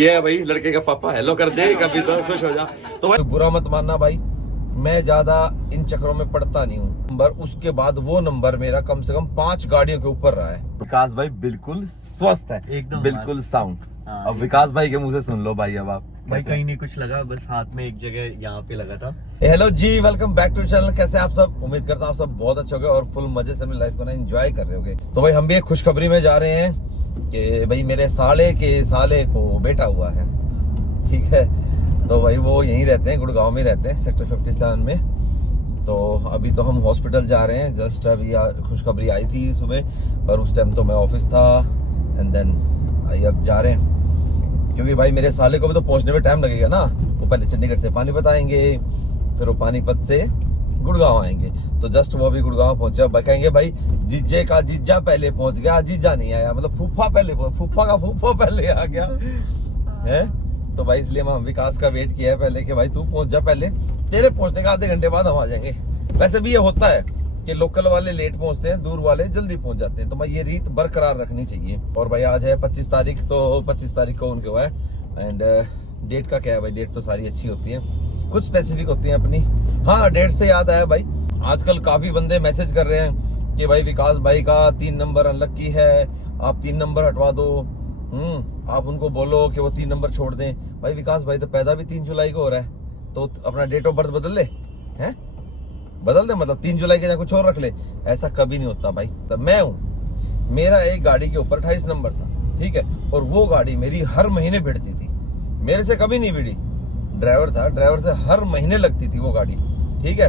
ये है भाई लड़के का पापा, हेलो कर दे कभी तो खुश हो जा। तो भाई बुरा मत मानना भाई, मैं ज्यादा इन चक्करों में पड़ता नहीं हूँ। नंबर उसके बाद वो नंबर मेरा कम से कम 5 गाड़ियों के ऊपर रहा है। विकास भाई बिल्कुल स्वस्थ है, एकदम बिल्कुल साउंड। हाँ, अब विकास भाई के मुंह से सुन लो भाई। अब आप भाई कहीं नहीं कुछ लगा, बस हाथ में एक जगह यहाँ पे लगा था। Hello ji, welcome back to channel. कैसे आप सब? उम्मीद करता हूँ आप सब बहुत अच्छे होंगे और फुल मजे से अपनी लाइफ को ना एंजॉय कर रहे होंगे। तो भाई हम भी एक खुशखबरी में जा रहे हैं कि भाई मेरे साले के साले को बेटा हुआ है। ठीक है, तो भाई वो यहीं रहते हैं, गुड़गांव में रहते हैं, सेक्टर 57 में। तो अभी तो हम हॉस्पिटल जा रहे हैं। जस्ट अभी खुशखबरी आई थी सुबह, पर उस टाइम तो मैं ऑफिस था। एंड देन अब जा रहे हैं क्योंकि भाई मेरे साले को भी तो पहुंचने में टाइम लगेगा ना। वो पहले चंडीगढ़ से पानीपत आएंगे, फिर वो पानीपत से गुड़गांव आएंगे। तो जस्ट वो अभी गुड़गांव पहुंचे। कहेंगे भाई जीजे का जीजा पहले पहुंच गया, जीजा नहीं आया, मतलब फूफा पहले, फूफा का फूफा पहले आ गया है। तो भाई इसलिए हम विकास का वेट किया है पहले कि भाई तू पहुंच जा पहले, तेरे पहुंचने का आधे घंटे बाद हम आ जाएंगे। वैसे भी ये होता है कि लोकल वाले लेट पहुंचते हैं, दूर वाले जल्दी पहुंच जाते हैं। तो भाई ये रीत बरकरार रखनी चाहिए। और भाई आज है 25 तारीख, तो 25 तारीख को उनके हुआ है। एंड डेट का क्या है भाई, डेट तो सारी अच्छी होती है, कुछ स्पेसिफिक होती है अपनी। हाँ, डेट से याद आया भाई, आजकल काफी बंदे मैसेज कर रहे हैं कि भाई विकास भाई का 3 नंबर अनलक्की है, आप 3 नंबर हटवा दो। आप उनको बोलो कि वो 3 नंबर छोड़ दें। भाई विकास भाई तो पैदा भी 3 जुलाई को हो रहा है, तो अपना डेट ऑफ बर्थ बदल ले, हैं बदल दे, मतलब 3 जुलाई के जगह कुछ और रख ले। ऐसा कभी नहीं होता भाई। तो मैं हूँ, मेरा एक गाड़ी के ऊपर 28 नंबर था, ठीक है, और वो गाड़ी मेरी हर महीने भिड़ती थी, मेरे से कभी नहीं भिड़ी। ड्राइवर था, ड्राइवर से हर महीने लगती थी वो गाड़ी, ठीक है।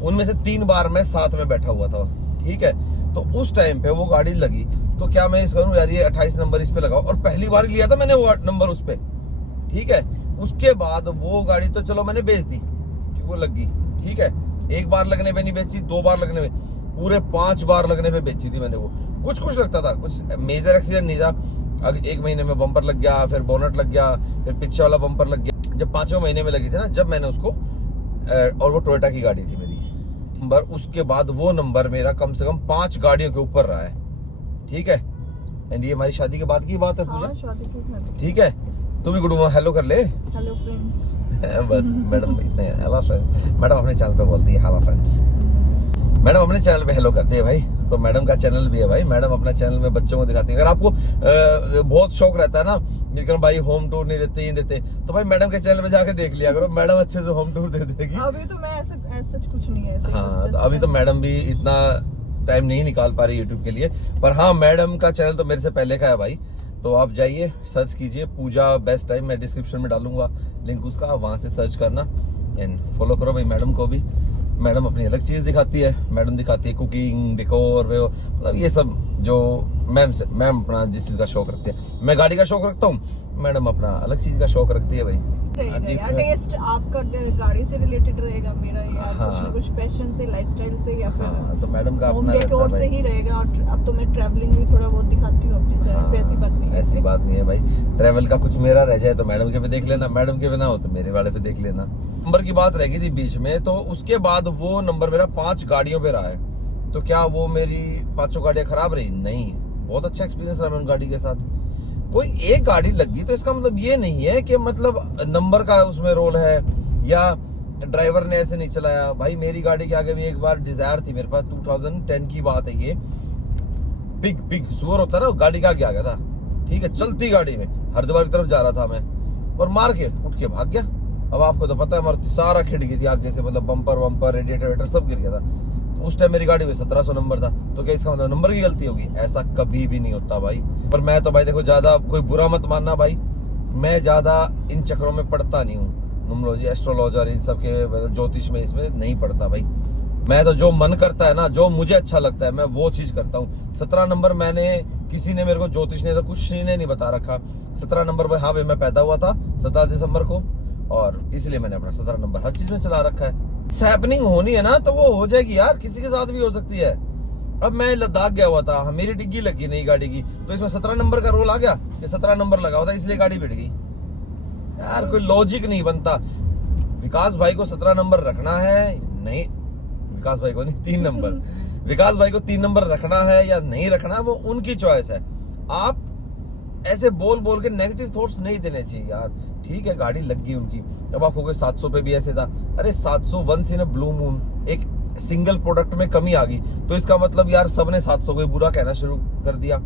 उनमें से 3 बार मैं साथ में बैठा हुआ था, ठीक है। तो उस टाइम पे वो गाड़ी लगी, तो क्या मैं इस करूँ यार, ये 28 नंबर इस पे लगाओ। और पहली बार लिया था मैंने वो नंबर उस पे, ठीक है। उसके बाद वो गाड़ी तो चलो मैंने बेच दी कि वो लग गई, ठीक है। 1 बार लगने पे नहीं बेची, 2 बार लगने पे, पूरे 5 बार लगने पे बेची थी मैंने वो। कुछ कुछ लगता था, कुछ मेजर एक्सीडेंट नहीं था। अगर 1 महीने में बम्पर लग गया, फिर बोनट लग गया, फिर पीछे वाला बम्पर लग गया। जब 5वें महीने में लगी थी ना, जब मैंने उसको, और वो टोयोटा की गाड़ी थी मेरी नंबर, उसके बाद वो नंबर मेरा कम से कम 5 गाड़ियों के ऊपर रहा है, ठीक है। एंड ये हमारी शादी के बाद की बात है पूजा। हाँ, शादी की, ठीक है। तू भी गुड हेलो कर ले। Hello friends. बस मैडम इतने हेलो फ्रेंड्स। मैडम अपने चैनल पे बोलती है हेलो फ्रेंड्स। मैडम अपने चैनल पे हेलो करती है भाई। तो मैडम का चैनल भी है भाई, मैडम अपना चैनल में बच्चों को दिखाती है। अगर आपको बहुत शौक रहता है ना, लेकिन भाई होम टूर नहीं देते, ही देते, तो भाई मैडम के चैनल में जाके देख लिया करो, मैडम अच्छे से होम टूर दे देगी। अभी तो मैं ऐसे कुछ नहीं है ऐसे। हाँ, तो अभी तो मैडम भी इतना टाइम नहीं निकाल पा रही यूट्यूब के लिए। पर हाँ, मैडम का चैनल तो मेरे से पहले का है भाई। तो आप जाइए, सर्च कीजिए पूजा बेस्ट टाइम, मैं डिस्क्रिप्शन में डालूंगा लिंक उसका, आप वहां से सर्च करना एंड फॉलो करो भाई मैडम को भी। मैडम अपनी अलग चीज दिखाती है, मैडम दिखाती है कुकिंग, डेकोर, मतलब ये सब जो मैम अपना जिस चीज का शौक रखती है। मैं गाड़ी का शौक रखता हूँ, मैडम अपना अलग चीज का शौक रखती है भाई। टेस्ट आपका गाड़ी से रिलेटेड रहेगा, मेरा यार हाँ, कुछ ना कुछ फैशन से, लाइफस्टाइल से, या फिर हाँ, तो मैडम का होम अपना डेकोर से ही रहेगा। और अब तो मैं ट्रैवलिंग भी थोड़ा बहुत दिखाती हूँ अपने चैनल पे, ऐसी बात नहीं है। ऐसी बात नहीं है भाई। ट्रैवल का कुछ मेरा रह जाए तो मैडम के पे देख लेना, मैडम के पे ना हो तो मेरे वाले पे देख लेना। नंबर की बात रह गई थी बीच में, तो उसके बाद वो नंबर मेरा 5 गाड़ियों पे रहा है। तो क्या वो मेरी 5 गाड़ियां खराब रही? नहीं, बहुत अच्छा एक्सपीरियंस रहा उन गाड़ी के साथ। कोई एक गाड़ी लग गई तो इसका मतलब ये नहीं है कि मतलब नंबर का उसमें रोल है या ड्राइवर ने ऐसे नहीं चलाया। भाई मेरी गाड़ी के आगे भी एक बार डिजायर थी मेरे पास, 2010 की बात है ये। बिग सुअर होता है ना, गाड़ी का आगे आ गया था, ठीक है, चलती गाड़ी में हरिद्वार की तरफ जा रहा था मैं, और मार के उठ के भाग गया। अब आपको तो पता है, हमारी सारा खिड़ गई थी आगे से, मतलब बम्पर वम्पर, रेडिएटर सब गिर गया था। तो उस टाइम मेरी गाड़ी में 1700 नंबर था। तो क्या इसका मतलब नंबर की गलती होगी? ऐसा कभी भी नहीं होता भाई। पर मैं तो भाई देखो, ज्यादा कोई बुरा मत मानना भाई, मैं ज्यादा इन चक्करों में पढ़ता नहीं हूँ। न्यूमरोलॉजी, एस्ट्रोलॉजर, इन सब के, ज्योतिष में, इसमें नहीं पढ़ता भाई। मैं तो जो मन करता है ना, जो मुझे अच्छा लगता है, मैं वो चीज करता हूँ। 17 नंबर मैंने, किसी ने मेरे को, ज्योतिष ने तो कुछ ने नहीं बता रखा। 17 नंबर भाई, हाँ भाई मैं पैदा हुआ था 17 दिसंबर को, और इसलिए मैंने अपना 17 नंबर हर चीज में चला रखा है। हैपनिंग होनी है ना, तो वो हो जाएगी यार, किसी के साथ भी हो सकती है। अब मैं लद्दाख गया हुआ था, मेरी डिग्गी लगी नई गाड़ी की, तो इसमें 17 नंबर का रोल आ गया कि 17 नंबर लगा हुआ था इसलिए गाड़ी भिड़ गई। यार कोई लॉजिक नहीं बनता। विकास भाई को 17 नंबर रखना है, नहीं विकास भाई को नहीं, 3 नंबर विकास भाई को 3 नंबर रखना है या नहीं रखना है, वो उनकी चॉइस है। आप ऐसे बोल बोल के नेगेटिव थॉट्स नहीं देने चाहिए यार। ठीक है, गाड़ी लग गई उनकी, अब आप हो गए 700 पे भी ऐसे था। अरे 700 once in a blue moon, एक सिंगल प्रोडक्ट में कमी आ गई तो इसका मतलब यार सबने 700 को बुरा कहना शुरू कर दिया।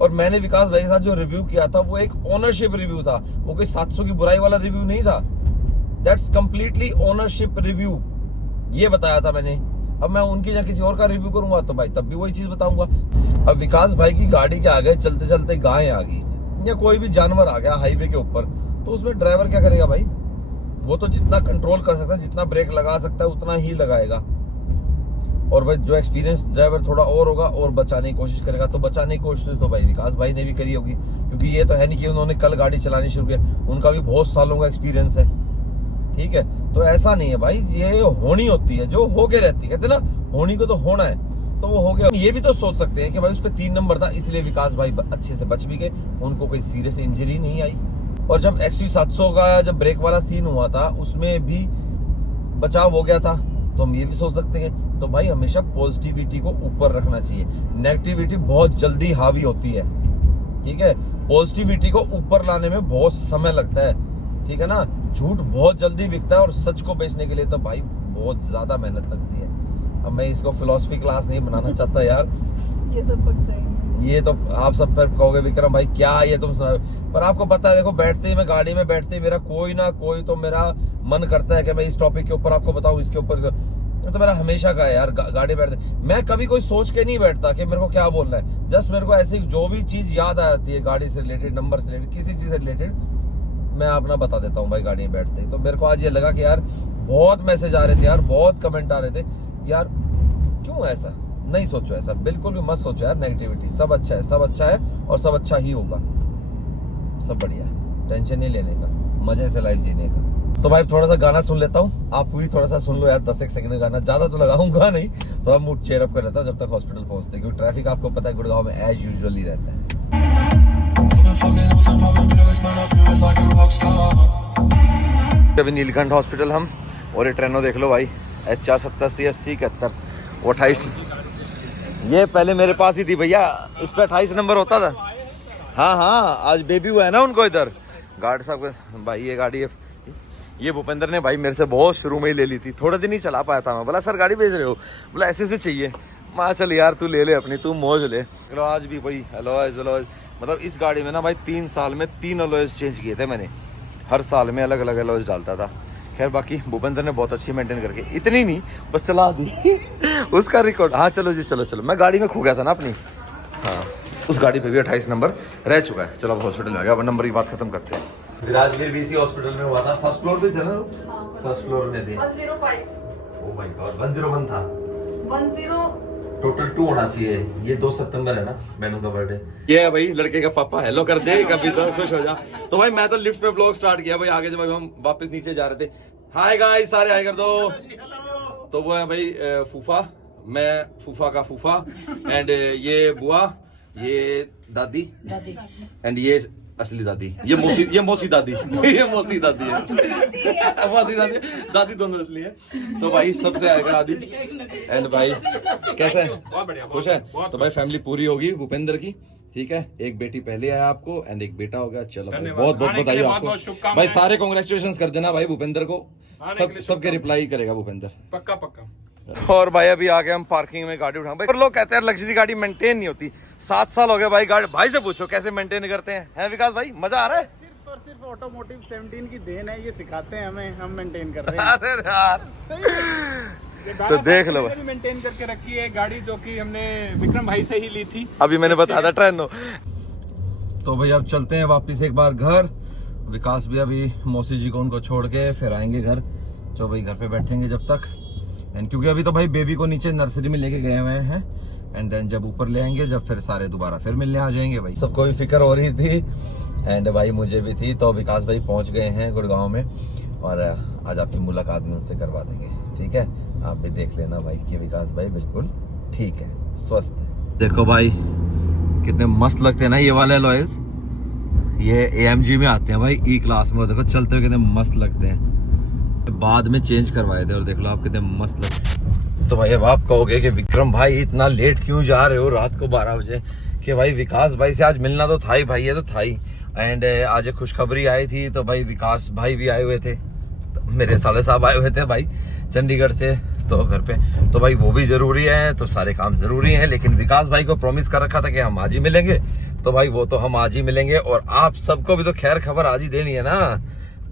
और मैंने विकास भाई के साथ जो रिव्यू किया था वो एक ओनरशिप रिव्यू था, वो कोई 700 की बुराई वाला रिव्यू नहीं था। दैट्स कंप्लीटली ओनरशिप रिव्यू, ये बताया था मैंने। अब मैं उनकी या किसी और का रिव्यू करूंगा तो भाई तब भी वही चीज बताऊंगा। अब विकास भाई की गाड़ी के आगे चलते चलते गाय आ गई या कोई भी जानवर आ गया हाईवे के ऊपर, तो उसमें ड्राइवर क्या करेगा भाई? वो तो जितना कंट्रोल कर सकता है, जितना ब्रेक लगा सकता है उतना ही लगाएगा। और भाई जो एक्सपीरियंस ड्राइवर थोड़ा और होगा और बचाने की कोशिश करेगा, तो बचाने की कोशिश तो भाई विकास भाई ने भी करी होगी, क्योंकि ये तो है नहीं कि उन्होंने कल गाड़ी चलानी शुरू की, उनका भी बहुत सालों का एक्सपीरियंस है। ठीक है, तो ऐसा नहीं है भाई, ये होनी होती है जो होके रहती है, कहते ना होनी को तो होना है, तो वो हो गया। ये भी तो सोच सकते हैं कि भाई उस पर 3 नंबर था इसलिए विकास भाई अच्छे से बच भी गए, उनको कोई सीरियस इंजरी नहीं आई। और जब XV 700 का जब ब्रेक वाला सीन हुआ था उसमें भी बचाव हो गया था, तो हम ये भी सोच सकते हैं। तो भाई हमेशा पॉजिटिविटी को ऊपर रखना चाहिए, नेगेटिविटी बहुत जल्दी हावी होती है। ठीक है, पॉजिटिविटी को ऊपर लाने में बहुत समय लगता है। ठीक है ना, झूठ बहुत जल्दी बिकता है और सच को बेचने के लिए तो भाई बहुत ज्यादा मेहनत लगती है। अब मैं इसको फिलॉसफी क्लास नहीं बनाना चाहता यार, ये सब पक जाएंगे। ये तो आप सब पर कहोगे विक्रम भाई क्या ये तुम सुना, पर आपको पता है देखो, बैठते ही मैं गाड़ी में बैठते ही मेरा कोई ना कोई तो मेरा मन करता है कि मैं इस टॉपिक के ऊपर आपको बताऊं, इसके ऊपर तो मेरा हमेशा का है यार। गाड़ी बैठते मैं कभी कोई सोच के नहीं बैठता कि मेरे को क्या बोलना है, जस्ट मेरे को ऐसी जो भी चीज याद आ जाती है गाड़ी से रिलेटेड, नंबर से रिलेटेड, किसी चीज से रिलेटेड, मैं अपना बता देता हूँ भाई गाड़ी में बैठते। तो मेरे को आज ये लगा कि यार बहुत मैसेज आ रहे थे यार, बहुत कमेंट आ रहे थे यार, क्यों ऐसा नहीं सोचो, ऐसा बिल्कुल भी मत सोचो यार। नेगेटिविटी सब अच्छा है, सब अच्छा है और सब अच्छा ही होगा, सब बढ़िया है, टेंशन नहीं लेने का, मजे से लाइफ जीने का। तो भाई थोड़ा सा गाना सुन लेता हूँ, आप भी थोड़ा सा सुन लो यार, 10 सेकंड गाना, ज्यादा तो लगाऊंगा नहीं, थोड़ा मूड चेयर अप कर लेता हूँ जब तक हॉस्पिटल पहुंचते, क्योंकि ट्रैफिक आपको पता है गुड़गांव में एज यूजुअल ही रहता है। अभी नीलकंठ हॉस्पिटल हम, और ये ट्रेनों देख लो भाई, HR 87 80 71 28, ये पहले मेरे पास ही थी भैया, इस पे 28 नंबर होता था। हाँ हाँ, आज बेबी हुआ है ना उनको इधर, गार्ड साहब भाई ये गाड़ी है, ये भूपेंद्र ने भाई मेरे से बहुत शुरू में ही ले ली थी, थोड़ा दिन ही चला पाया था मैं, बोला सर गाड़ी भेज रहे हो, बोला ऐसे से चाहिए, माँ चल यार तू ले ले अपनी, तू मौज ले। आज भी भाई अलॉयज, मतलब इस गाड़ी में ना भाई 3 साल में 3 अलॉयज चेंज किए थे मैंने, हर साल में अलग अलग अलॉयज डालता था। खैर बाकी भूपेंद्र ने बहुत अच्छी मेंटेन करके, इतनी नहीं बस चला दी उसका रिकॉर्ड। हाँ चलो जी, चलो चलो, मैं गाड़ी में खो गया था ना अपनी, हाँ उस गाड़ी पे भी 28 नंबर रह चुका है। चलो अब हॉस्पिटल में आ गया, अब नंबर की बात खत्म करते हैं। विराजगीर भी इसी हॉस्पिटल में हुआ था, फर्स्ट फ्लोर पे थे ना, फर्स्ट फ्लोर में थे। 105, ओह माय गॉड, 101 था, 10 टोटल 2 होना चाहिए। ये 2 सितंबर है ना मैनू का बर्थडे। ये है भाई लड़के का पापा, हेलो कर दे कभी तो खुश हो जा। तो भाई मैं तो लिफ्ट में ब्लॉग स्टार्ट किया भाई, आगे जब हम वापस नीचे जा रहे थे, हाय गाइस सारे हाय कर दो। तो वो है भाई फूफा, मैं फूफा का फूफा, एंड ये बुआ, ये दादी एंड ये असली दादी, ये मौसी दादी ये मौसी दादी है मौसी दादी, दादी दोनों असली है। तो भाई सबसे आगे दादी, एंड भाई कैसे खुश है? तो भाई फैमिली पूरी होगी भूपेंद्र की, ठीक है, एक बेटी पहले आया आपको एंड एक बेटा हो गया। चलो भाई बहुत बहुत बधाई आपको भाई, सारे कांग्रेचुलेशंस कर देना भाई भूपेंद्र को, सबके रिप्लाई करेगा भूपेंद्र, पक्का पक्का। और भाई अभी आ गए हम पार्किंग में गाड़ी उठा, पर लोग कहते हैं लग्जरी गाड़ी मेंटेन नहीं होती। 7 साल हो गए भाई गाड़ी, भाई से पूछो कैसे मेंटेन करते हैं विकास भाई, मजा आ रहा है? सिर्फ और सिर्फ ऑटोमोटिव 17 की देन है, ये सिखाते हैं हमें, हम मेंटेन कर रहे हैं। अरे यार ये तो देख लो भी मेंटेन करके रखी है गाड़ी, जो कि हमने विक्रम भाई से ही ली थी, अभी मैंने बताया था ट्रेनों। तो भाई अब चलते हैं वापस एक बार घर, विकास भी अभी मौसी जी को उनको छोड़ के फिर आएंगे घर। तो भाई घर पे बैठेंगे जब तक, एंड क्योंकि अभी तो भाई बेबी को नीचे नर्सरी में लेके गए हुए हैं, एंड देन जब ऊपर ले आएंगे, जब फिर सारे दोबारा फिर मिलने आ जाएंगे। भाई सबको भी फिक्र हो रही थी एंड भाई मुझे भी थी। तो विकास भाई पहुंच गए हैं गुड़गांव में, और आज आपकी मुलाकात भी उनसे करवा देंगे, ठीक है? आप भी देख लेना भाई कि विकास भाई बिल्कुल ठीक है, स्वस्थ है। देखो भाई कितने मस्त लगते हैं ना ये वाले अलॉयज, ये AMG में आते हैं भाई, E क्लास में, देखो चलते हुए कितने मस्त लगते हैं, बाद में चेंज करवाए थे और देख लो आप कितने मस्त लगते। तो भाई अब आप कहोगे कि विक्रम भाई इतना लेट क्यों जा रहे हो रात को 12 बजे, कि भाई विकास भाई से आज मिलना तो था ही भाई, ये तो था ही। एंड आज एक खुशखबरी आई थी, तो भाई विकास भाई भी आए हुए थे, तो मेरे साले साहब आए हुए थे भाई चंडीगढ़ से, तो घर पे, तो भाई वो भी जरूरी है, तो सारे काम जरूरी हैं। लेकिन विकास भाई को प्रॉमिस कर रखा था कि हम आज ही मिलेंगे, तो भाई वो तो हम आज ही मिलेंगे। और आप सबको भी तो खैर खबर आज ही देनी है ना,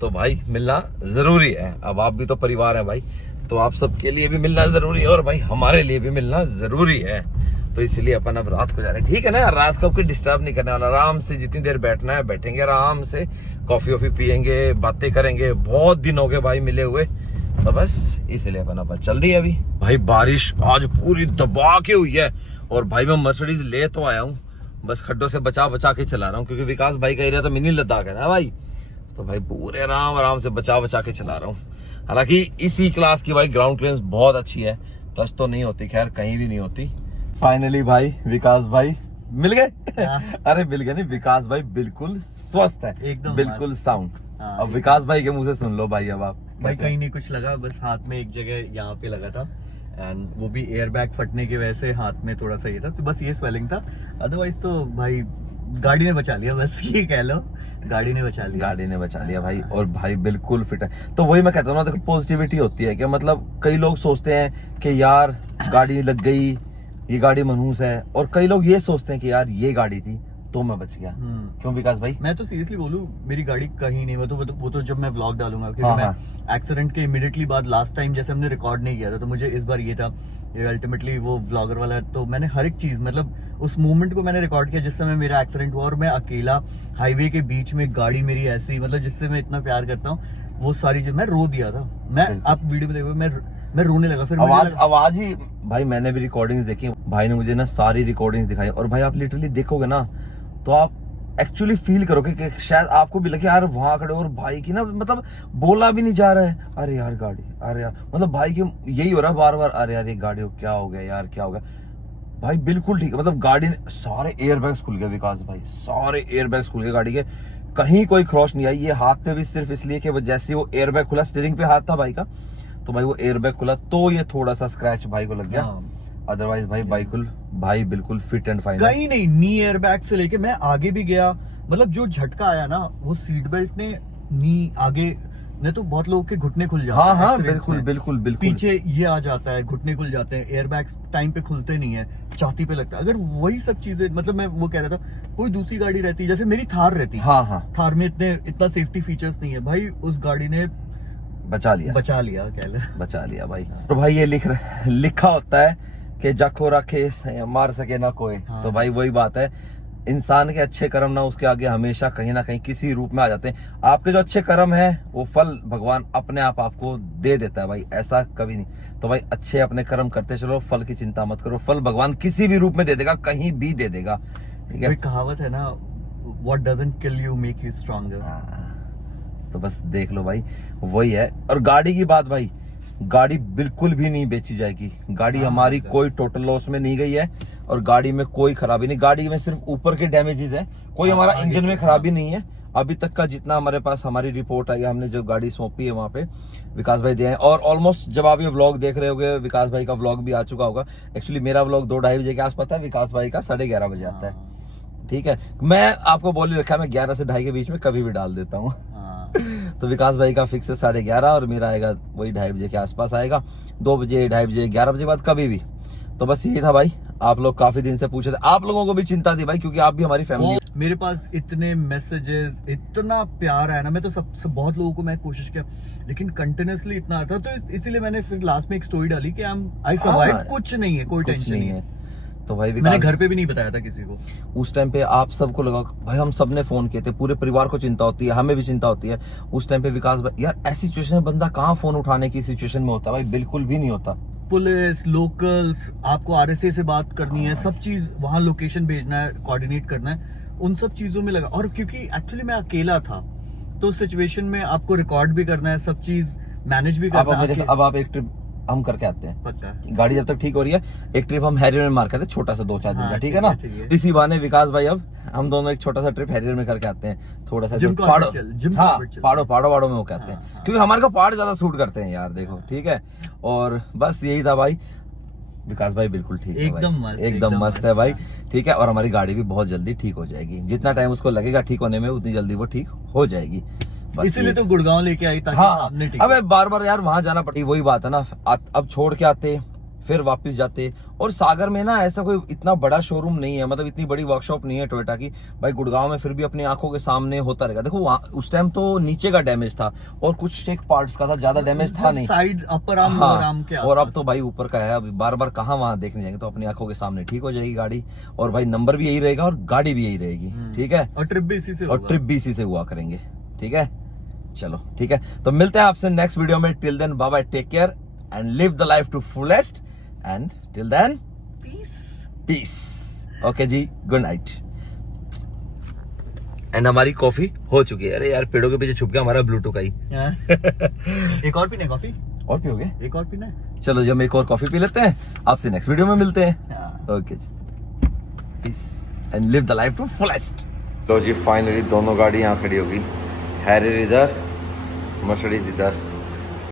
तो भाई मिलना जरूरी है। अब आप भी तो परिवार है भाई, तो आप सबके लिए भी मिलना जरूरी है, और भाई हमारे लिए भी मिलना जरूरी है। तो इसलिए अपन अब रात को जा रहे हैं, ठीक है ना। रात को कोई डिस्टर्ब नहीं करने वाला, आराम से जितनी देर बैठना है बैठेंगे, आराम से कॉफी वॉफी पियेंगे, बातें करेंगे। बहुत दिन हो गए भाई मिले हुए, तो बस इसलिए अपन अब चल दी अभी। भाई बारिश आज पूरी दबा के हुई है, और भाई मैं मर्सिडीज ले तो आया हूँ, बस खड्डों से बचा बचा के चला रहा हूँ, क्योंकि विकास भाई का एरिया तो मिनी लद्दाख है ना भाई, तो भाई पूरे आराम से बचा बचा के चला रहा हूँ। हालांकि इसी क्लास की भाई ग्राउंड क्लियरेंस बहुत अच्छी है, टच तो नहीं होती, खैर कहीं भी नहीं होती। फाइनली भाई विकास भाई मिल गए। अरे मिल गए नहीं, विकास भाई बिल्कुल स्वस्थ है, एकदम बिल्कुल साउंड। हाँ, अब विकास भाई के मुंह से सुन लो भाई, अब आप भाई कैसे? कहीं नहीं कुछ लगा, बस हाथ में एक जगह यहाँ पे लगा था, एंड वो भी एयर बैग फटने की वजह से हाथ में थोड़ा सा ये था, तो बस ये स्वेलिंग था। अदरवाइज तो भाई गाड़ी ने बचा लिया, बस ये कह लो, गाड़ी ने बचा लिया। गाड़ी ने बचा लिया भाई, और भाई बिल्कुल फिट है। तो वही मैं कहता हूँ ना, देखो पॉजिटिविटी होती है कि मतलब कई लोग सोचते हैं कि यार गाड़ी लग गई, ये गाड़ी मनहूस है, और कई लोग ये सोचते हैं कि यार ये गाड़ी थी तो मैं बच गया। क्यों विकास भाई? मैं तो सीरियसली बोलूं, मेरी गाड़ी कहीं नहीं, वो तो जब मैं व्लॉग डालूंगा, क्योंकि हाँ, मैं एक्सीडेंट के इमीडिएटली बाद लास्ट टाइम जैसे हमने रिकॉर्ड नहीं किया था, तो मुझे इस बार ये था, ये अल्टीमेटली वो व्लॉगर वाला है, तो मैंने हर एक चीज, मतलब उस मोमेंट को मैंने रिकॉर्ड किया जिस समय मेरा एक्सीडेंट हुआ, और मैं अकेला हाईवे के बीच में, गाड़ी मेरी ऐसी, मतलब जिससे मैं इतना प्यार करता हूँ, वो सारी चीज मैं रो दिया था। मैं आप वीडियो में देखो, मैं रोने लगा। फिर आवाज ही भाई, मैंने भी रिकॉर्डिंग्स देखी, भाई ने मुझे ना सारी रिकॉर्डिंग्स दिखाई, और भाई आप लिटरली देखोगे ना तो आप एक्चुअली फील करोगे कि शायद आपको भी लगे यार वहां खड़े, और भाई की ना मतलब बोला भी नहीं जा रहा है, अरे यार गाड़ी, अरे यार, मतलब भाई के यही हो रहा है बार बार, अरे यार ये गाड़ी क्या हो गया यार, क्या हो गया भाई। बिल्कुल ठीक है, मतलब गाड़ी सारे एयरबैग्स खुल गए विकास भाई, सारे एयरबैग्स खुल गए गाड़ी के, कहीं कोई क्रॉस नहीं आई। ये हाथ पे भी सिर्फ इसलिए कि जैसे वो एयरबैग खुला, स्टीयरिंग पे हाथ था भाई का, तो भाई वो एयरबैग खुला तो ये थोड़ा सा स्क्रैच भाई को लग गया। अदरवाइज भाई बिल्कुल फिट एंड फाइन। कहीं नहीं, नी एयरबैग से लेके मैं आगे भी गया, मतलब जो झटका आया ना, वो सीट बेल्ट ने नी आगे ने, तो बहुत लोगों के घुटने खुल जाते हैं। हाँ बिल्कुल पीछे ये आ जाता है, घुटने खुल जाते हैं, एयरबैग्स टाइम पे खुलते नहीं है, छाती पे लगता है। अगर वही सब चीजें, मतलब मैं वो कह रहा था, कोई दूसरी गाड़ी रहती, जैसे मेरी थार रहती, हाँ थार में इतना सेफ्टी फीचर्स नहीं है, भाई उस गाड़ी ने बचा लिया कह ले, बचा लिया भाई। तो भाई ये लिखा होता है कि जखो रखे मार सके ना कोई। हाँ। तो भाई वही बात है, इंसान के अच्छे कर्म ना उसके आगे हमेशा कहीं ना कहीं किसी रूप में आ जाते हैं। आपके जो अच्छे कर्म है वो फल भगवान अपने आप आपको दे देता है भाई, ऐसा कभी नहीं। तो भाई अच्छे अपने कर्म करते चलो, फल की चिंता मत करो, फल भगवान किसी भी रूप में दे देगा, कहीं भी दे देगा, ठीक है। कहावत है ना, what doesn't kill you make you stronger. तो बस देख लो भाई, वही है। और गाड़ी की बात भाई, गाड़ी बिल्कुल भी नहीं बेची जाएगी, गाड़ी हमारी कोई टोटल लॉस में नहीं गई है, और गाड़ी में कोई खराबी नहीं, गाड़ी में सिर्फ ऊपर के डैमेजेस है, कोई हमारा इंजन में खराबी नहीं है अभी तक का। जितना हमारे पास हमारी रिपोर्ट आई, हमने जो गाड़ी सौंपी है वहाँ पे विकास भाई दिए हैं। और ऑलमोस्ट जब आप ये व्लॉग देख रहे होगे, विकास भाई का व्लॉग भी आ चुका होगा। एक्चुअली मेरा व्लॉग 2-2:30 बजे के आसपास है, विकास भाई का 11:30 बजे आता है, ठीक है। मैं आपको बोल ही रखा है, मैं 11 से 2:30 के बीच में कभी भी डाल देता हूँ। तो विकास भाई का फिक्स है 11:30, और मेरा आएगा वही 2:30 बजे के आसपास आएगा, 2 बजे, 2:30 बजे, 11 बजे बाद कभी भी। तो बस यही था भाई, आप लोग काफी दिन से पूछे थे, आप लोगों को भी चिंता थी भाई, क्योंकि आप भी हमारी फैमिली। मेरे पास इतने मैसेजेस, इतना प्यार आया ना, मैं तो सब बहुत लोगों को मैं कोशिश किया, लेकिन कंटिन्यूअसली इतना आता, तो इसीलिए मैंने फिर लास्ट में एक स्टोरी डाली कि आई सर्वाइव, कुछ नहीं है, कोई टेंशन नहीं है। तो भाई मैंने घर पे भी नहीं बताया था किसी को। उस टाइम पे आप सबको लगा भाई, हम सब ने फोन किए थे, पूरे परिवार को चिंता होती है, हमें भी चिंता होती है। उस टाइम पे विकास भाई, यार ऐसी सिचुएशन में बंदा कहाँ फोन उठाने की सिचुएशन में होता है भाई, बिल्कुल भी नहीं होता। पुलिस, लोकल्स, आपको आरएसए से बात करनी है, सब चीज वहाँ लोकेशन भेजना है, कोऑर्डिनेट करना है, उन सब चीजों में लगा। और क्योंकि एक्चुअली मैं अकेला था, तो सिचुएशन में आपको रिकॉर्ड भी करना है, सब चीज मैनेज भी करना है। अब आप एक ट्रिप हम करके आते हैं, पक्का। गाड़ी जब तक ठीक हो रही है, एक ट्रिप हम हैरियर में मार करते हैं, छोटा सा 2-4 दिन का, ठीक है ना। इसी बहाने विकास भाई अब हम दोनों एक छोटा सा ट्रिप हैरियर में करके आते हैं, थोड़ा सा पहाड़ों में वो कहते हैं, क्योंकि हमारे को पहाड़ ज्यादा सूट करते हैं यार, देखो, ठीक है। और बस यही था भाई, विकास भाई बिल्कुल ठीक है भाई। एकदम मस्त, एकदम एकदम मस्त है भाई। ठीक है, और हमारी गाड़ी भी बहुत जल्दी ठीक हो जाएगी। जितना टाइम उसको लगेगा ठीक होने में उतनी जल्दी वो ठीक हो जाएगी। बस इसीलिए ये- तो गुड़गांव लेके आई ताकि हाँ, सामने ठीक अबे बार बार यार वहां जाना पड़ती, वही बात है ना। अब छोड़ के आते फिर वापस जाते। और सागर में ना ऐसा कोई इतना बड़ा शोरूम नहीं है, मतलब इतनी बड़ी वर्कशॉप नहीं है टोयोटा की भाई। गुड़गांव में फिर भी अपनी आंखों के सामने होता रहेगा। देखो वहाँ उस टाइम तो नीचे का डैमेज था और कुछ एक पार्ट्स का था, ज्यादा डैमेज था नहीं। Side upper arm lower arm के और अब आसपास। तो भाई ऊपर का है। अब बार बार कहाँ वहां देखने जाएंगे, तो अपनी आंखों के सामने ठीक हो जाएगी गाड़ी। और भाई नंबर भी यही रहेगा और गाड़ी भी यही रहेगी। ठीक है, और ट्रिप भी इसी से और होगा। ट्रिप भी इसी से हुआ करेंगे। ठीक है, चलो ठीक है, तो मिलते हैं आपसे नेक्स्ट वीडियो में। Till then bye bye, take care and live the life to fullest. And till then peace. Okay ji, good night. And हमारी कॉफी हो चुकी है। अरे यार पेड़ों के पीछे छुप गया हमारा ब्लूटूथ का ही। हाँ। एक और पीना है कॉफी? और पियोगे? एक और पीना है? चलो जब हम एक और कॉफी पी लेते हैं, आपसे नेक्स्ट वीडियो में मिलते हैं। हाँ। Okay ji, peace and live the life to fullest. तो जी फाइनली दोनों गाड़ी यहाँ खड़ी होगी। हैरियर इधर, मर्सिडीज इधर।